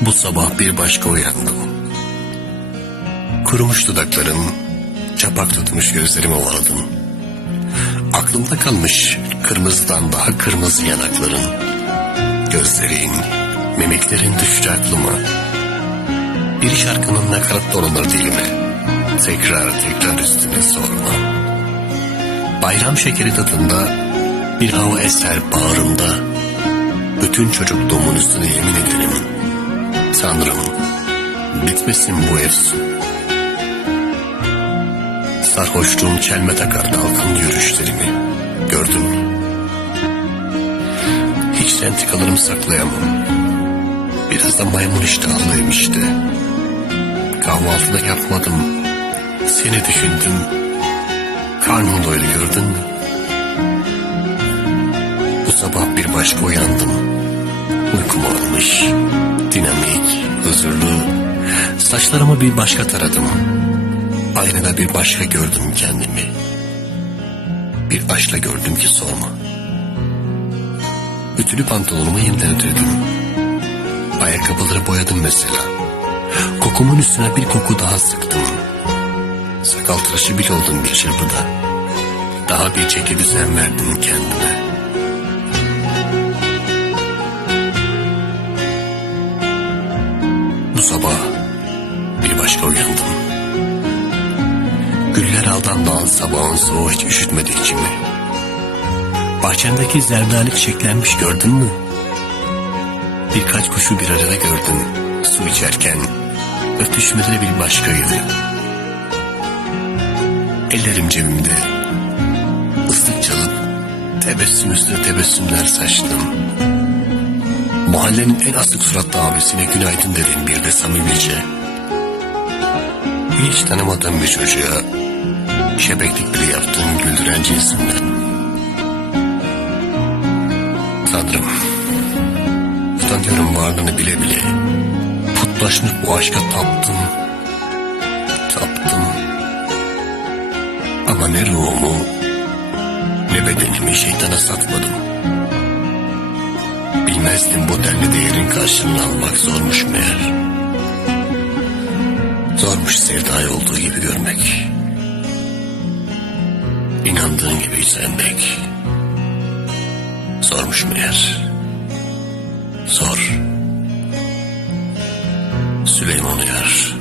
Bu sabah bir başka uyandım. Kurumuş dudaklarım, çapak tutmuş gözlerimi ovaladım. Aklımda kalmış kırmızıdan daha kırmızı yanakların, gözlerin, mimiklerin düştü aklıma. Bir şarkının nakarat dolanır dilime, tekrar tekrar üstüne sorma. Bayram şekeri tadında bir hava eser bağrımda, bütün çocukluğumun üstüne yemin ederim. Tanrım, bitmesin bu efsun. Sarhoşluğum çelme takar dalgın yürüyüşlerimi. Gördüm. Hiç sentikalarımı saklayamam. Biraz da maymun iştahlıyım işte. Kahvaltıda yapmadım. Seni düşündüm. Karnım doydu gördün mü? Bu sabah bir başka uyandım. Uykum almış. Dinamik, huzurlu. Saçlarımı bir başka taradım. Aynada bir başka gördüm kendimi. Bir aşkla gördüm ki sorma. Ütülü pantolonumu yeniden ütüledim. Ayakkabıları boyadım mesela. Kokumun üstüne bir koku daha sıktım. Sakal tıraşı bile oldum bir çırpıda. Daha bir çeki düzen verdim kendime. Sabah bir başka uyandım. Güller aldan sabahın soğuğu hiç üşütmedi içimi. Bahçemdeki zerdali çiçeklenmiş gördün mü? Birkaç kuşu bir arada gördüm. Su içerken ötüşmeleri bir başkaydı. Ellerim cebimde. Islık çalıp tebessüm üstüne tebessümler saçtım. Mahallenin en asık suratlı abisine günaydın dedim bir de samimice. Hiç tanımadığım bir çocuğa şebeklik bile yaptığım güldüren cinsinden. Tanrım, utanıyorum varlığını bile bile. Putlaşmış bu aşka taptım, taptım. Ama ne ruhumu, ne bedenimi şeytana satmadım. Bilmezdim bu denli değerin karşılığını almak zormuş meğer. Zormuş sevdayı olduğu gibi görmek. İnandığın gibi sevmek. Zormuş meğer. Zor. Süleyman Uyar.